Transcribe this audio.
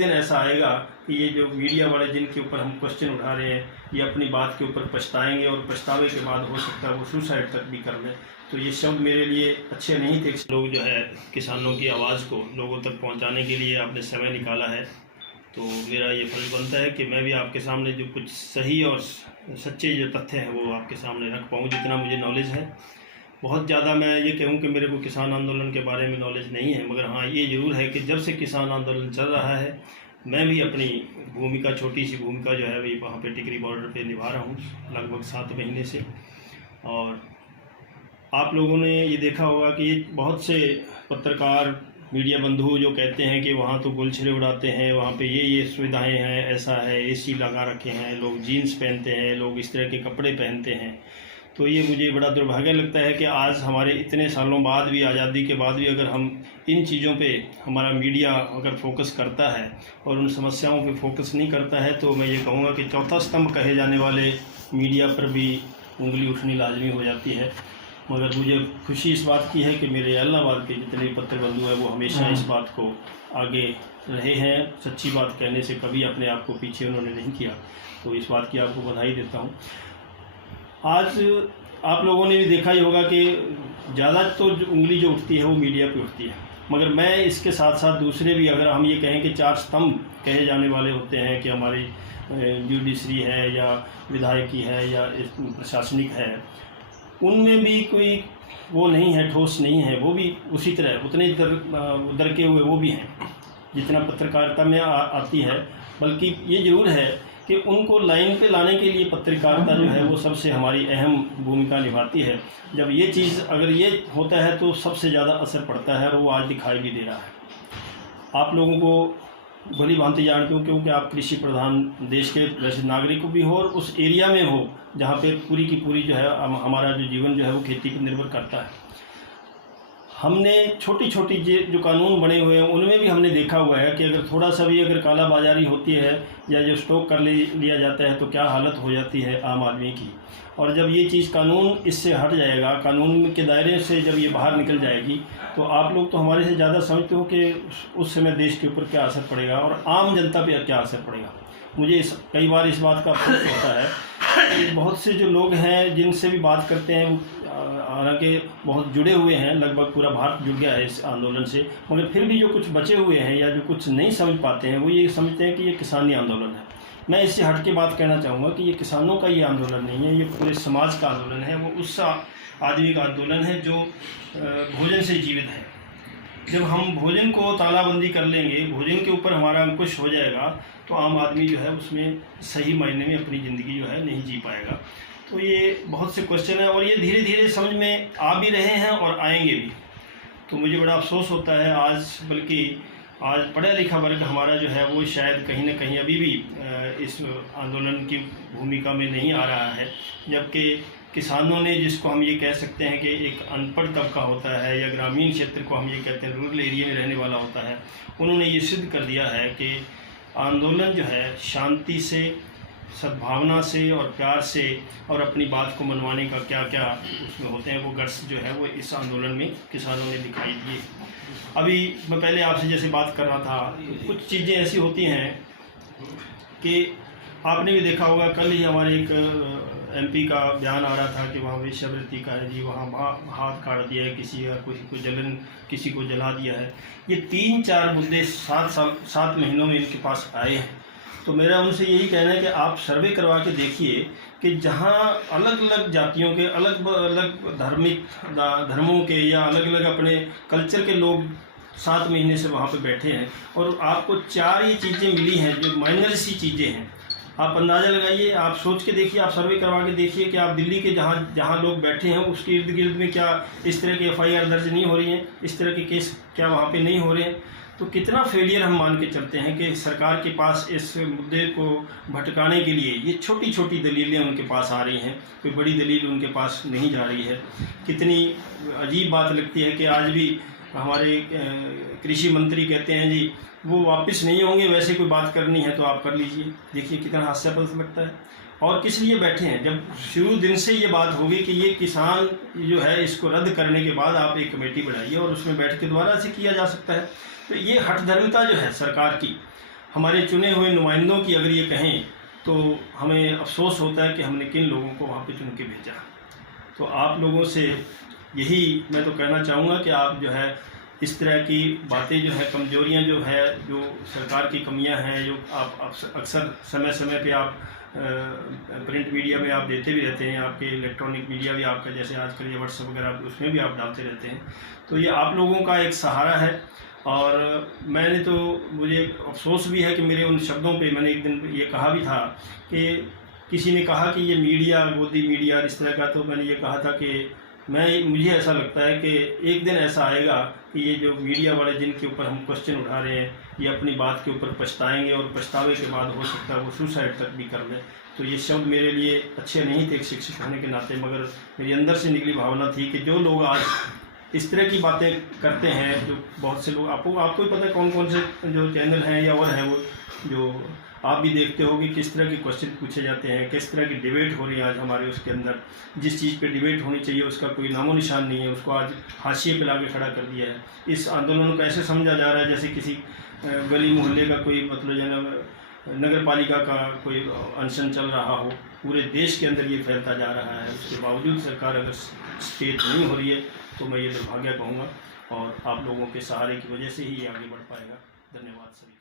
दिन ऐसा आएगा कि ये जो मीडिया वाले जिनके ऊपर हम क्वेश्चन उठा रहे हैं ये अपनी बात के ऊपर पछताएंगे और पछतावे के बाद हो सकता है वो सुसाइड तक भी कर लें। तो ये शब्द मेरे लिए अच्छे नहीं थे। लोग जो है किसानों की आवाज़ को लोगों तक पहुंचाने के लिए आपने समय निकाला है, तो मेरा ये फर्ज बनता है कि मैं भी आपके सामने जो कुछ सही और सच्चे जो तथ्य हैं वो आपके सामने रख पाऊँ, जितना मुझे नॉलेज है। बहुत ज़्यादा मैं ये कहूँ कि मेरे को किसान आंदोलन के बारे में नॉलेज नहीं है, मगर हाँ ये ज़रूर है कि जब से किसान आंदोलन चल रहा है मैं भी अपनी भूमिका, छोटी सी भूमिका जो है वही वहाँ पे टिकरी बॉर्डर पे निभा रहा हूँ लगभग 7 महीने से। और आप लोगों ने ये देखा होगा कि बहुत से पत्रकार, मीडिया बंधु जो कहते हैं कि वहाँ तो गुलछड़े उड़ाते हैं, वहाँ पे ये सुविधाएं हैं, ऐसा है, एसी लगा रखे हैं, लोग जीन्स पहनते हैं, लोग इस तरह के कपड़े पहनते हैं। तो ये मुझे बड़ा दुर्भाग्य लगता है कि आज हमारे इतने सालों बाद भी, आज़ादी के बाद भी, अगर हम इन चीज़ों पे हमारा मीडिया अगर फोकस करता है और उन समस्याओं पे फोकस नहीं करता है, तो मैं ये कहूँगा कि चौथा स्तंभ कहे जाने वाले मीडिया पर भी उंगली उठनी लाजमी हो जाती है। मगर मुझे खुशी इस बात की है कि मेरे इलाहाबाद के जितने पत्र बंधु हैं वो हमेशा इस बात को आगे रहे हैं। सच्ची बात कहने से कभी अपने आप को पीछे उन्होंने नहीं किया, तो इस बात की आपको बधाई देता हूँ। आज आप लोगों ने भी देखा ही होगा कि ज़्यादा तो उंगली जो उठती है वो मीडिया पे उठती है, मगर मैं इसके साथ साथ दूसरे भी, अगर हम ये कहें कि 4 स्तंभ कहे जाने वाले होते हैं कि हमारी जुडिशरी है या विधायकी है या प्रशासनिक है, उनमें भी कोई वो नहीं है, ठोस नहीं है। वो भी उसी तरह उतने दरके हुए वो भी हैं जितना पत्रकारिता में आती है। बल्कि ये ज़रूर है कि उनको लाइन पे लाने के लिए पत्रकारिता जो है वो सबसे हमारी अहम भूमिका निभाती है। जब ये चीज़ अगर ये होता है तो सबसे ज़्यादा असर पड़ता है, और वो आज दिखाई भी दे रहा है। आप लोगों को भली भांति जानते हो क्योंकि आप कृषि प्रधान देश के वैसे नागरिक भी हो और उस एरिया में हो जहाँ पे पूरी की पूरी जो है हमारा जो जीवन जो है वो खेती पर निर्भर करता है। हमने छोटी छोटी जो कानून बने हुए हैं उनमें भी हमने देखा हुआ है कि अगर थोड़ा सा भी अगर काला बाजारी होती है या जो स्टॉक कर लिया जाता है तो क्या हालत हो जाती है आम आदमी की। और जब ये चीज़ कानून इससे हट जाएगा, कानून के दायरे से जब ये बाहर निकल जाएगी, तो आप लोग तो हमारे से ज़्यादा समझते हो कि उस समय देश के ऊपर क्या असर पड़ेगा और आम जनता पर क्या असर पड़ेगा। मुझे कई बार इस बात का अफसोस होता है। बहुत से जो लोग हैं जिनसे भी बात करते हैं, हालांकि बहुत जुड़े हुए हैं, लगभग पूरा भारत जुड़ गया है इस आंदोलन से, मगर फिर भी जो कुछ बचे हुए हैं या जो कुछ नहीं समझ पाते हैं वो ये समझते हैं कि ये किसानी आंदोलन है। मैं इससे हट के बात कहना चाहूँगा कि ये किसानों का ये आंदोलन नहीं है, ये पूरे समाज का आंदोलन है। वो उस आदमी का आंदोलन है जो भोजन से जीवित है। जब हम भोजन को तालाबंदी कर लेंगे, भोजन के ऊपर हमारा अंकुश हो जाएगा, तो आम आदमी जो है उसमें सही मायने में अपनी ज़िंदगी जो है नहीं जी पाएगा। तो ये बहुत से क्वेश्चन है और ये धीरे धीरे समझ में आ भी रहे हैं और आएंगे भी। तो मुझे बड़ा अफसोस होता है आज, बल्कि आज पढ़ा लिखा वर्ग हमारा जो है वो शायद कहीं ना कहीं अभी भी इस आंदोलन की भूमिका में नहीं आ रहा है। जबकि किसानों ने, जिसको हम ये कह सकते हैं कि एक अनपढ़ तबका होता है या ग्रामीण क्षेत्र को हम ये कहते हैं रूरल एरिया में रहने वाला होता है, उन्होंने ये सिद्ध कर दिया है कि आंदोलन जो है शांति से, सद्भावना से और प्यार से और अपनी बात को मनवाने का क्या क्या उसमें होते हैं वो गट्स जो है वो इस आंदोलन में किसानों ने दिखाई दिए। अभी मैं पहले आपसे जैसे बात कर रहा था, कुछ चीज़ें ऐसी होती हैं कि आपने भी देखा होगा, कल ही हमारे एक MP का बयान आ रहा था कि वहाँ वेश्यावृत्ति का है जी, वहाँ हाथ काट दिया है किसी का, किसी को जला दिया है। ये 3-4 मुद्दे 7 महीनों में इनके पास आए हैं। तो मेरा उनसे यही कहना है कि आप सर्वे करवा के देखिए कि जहाँ अलग अलग जातियों के, अलग अलग धर्मों के या अलग अलग अपने कल्चर के लोग 7 महीने से वहाँ पे बैठे हैं और आपको 4 ये चीज़ें मिली हैं जो माइनर सी चीज़ें हैं। आप अंदाज़ा लगाइए, आप सोच के देखिए, आप सर्वे करवा के देखिए कि आप दिल्ली के जहाँ लोग बैठे हैं उसके इर्द गिर्द में क्या इस तरह के FIR दर्ज नहीं हो रही हैं, इस तरह के केस क्या वहाँ पे नहीं हो रहे हैं। तो कितना फेलियर हम मान के चलते हैं कि सरकार के पास इस मुद्दे को भटकाने के लिए ये छोटी छोटी दलीलें उनके पास आ रही हैं, कोई बड़ी दलील उनके पास नहीं जा रही है। कितनी अजीब बात लगती है कि आज भी हमारे कृषि मंत्री कहते हैं जी वो वापस नहीं होंगे, वैसे कोई बात करनी है तो आप कर लीजिए। देखिए कितना हास्यास्पद लगता है। और किस लिए बैठे हैं, जब शुरू दिन से ये बात होगी कि ये किसान जो है इसको रद्द करने के बाद आप एक कमेटी बनाइए और उसमें बैठ के दोबारा से किया जा सकता है। तो ये हठधर्मिता जो है सरकार की, हमारे चुने हुए नुमाइंदों की अगर ये कहें तो हमें अफसोस होता है कि हमने किन लोगों को वहाँ पे चुन के भेजा। तो आप लोगों से यही मैं तो कहना चाहूँगा कि आप जो है इस तरह की बातें जो है, कमजोरियां जो है, जो सरकार की कमियां हैं, जो आप अक्सर समय समय पे आप प्रिंट मीडिया में आप देते भी रहते हैं, आपके इलेक्ट्रॉनिक मीडिया भी आपका, जैसे आजकल ये व्हाट्सएप वगैरह उसमें भी आप डालते रहते हैं। तो ये आप लोगों का एक सहारा है। और मैंने तो, मुझे अफसोस भी है कि मेरे उन शब्दों पे मैंने एक दिन ये कहा भी था कि किसी ने कहा कि ये मीडिया, गोदी मीडिया इस तरह का, तो मैंने ये कहा था कि मुझे ऐसा लगता है कि एक दिन ऐसा आएगा कि ये जो मीडिया वाले जिनके ऊपर हम क्वेश्चन उठा रहे हैं, ये अपनी बात के ऊपर पछताएंगे और पछतावे के बाद हो सकता है वो सुसाइड तक भी कर ले। तो ये शब्द मेरे लिए अच्छे नहीं थे एक शिक्षक होने के नाते, मगर मेरी अंदर से निकली भावना थी कि जो लोग आज इस तरह की बातें करते हैं, जो बहुत से लोग, आपको ही पता है कौन कौन से जो चैनल हैं या और हैं, वो जो आप भी देखते होगे किस तरह के क्वेश्चन पूछे जाते हैं, किस तरह की डिबेट हो रही है आज हमारे उसके अंदर। जिस चीज़ पे डिबेट होनी चाहिए उसका कोई नामो निशान नहीं है, उसको आज हाशिए पे लाके खड़ा कर दिया है। इस आंदोलन को ऐसे समझा जा रहा है जैसे किसी गली मोहल्ले का कोई, मतलब जो नगर पालिका का कोई अनशन चल रहा हो। पूरे देश के अंदर ये फैलता जा रहा है, उसके बावजूद सरकार अगर स्टेट नहीं हो रही है तो मैं ये दुर्भाग्य कहूँगा, और आप लोगों के सहारे की वजह से ही ये आगे बढ़ पाएगा। धन्यवाद सभी।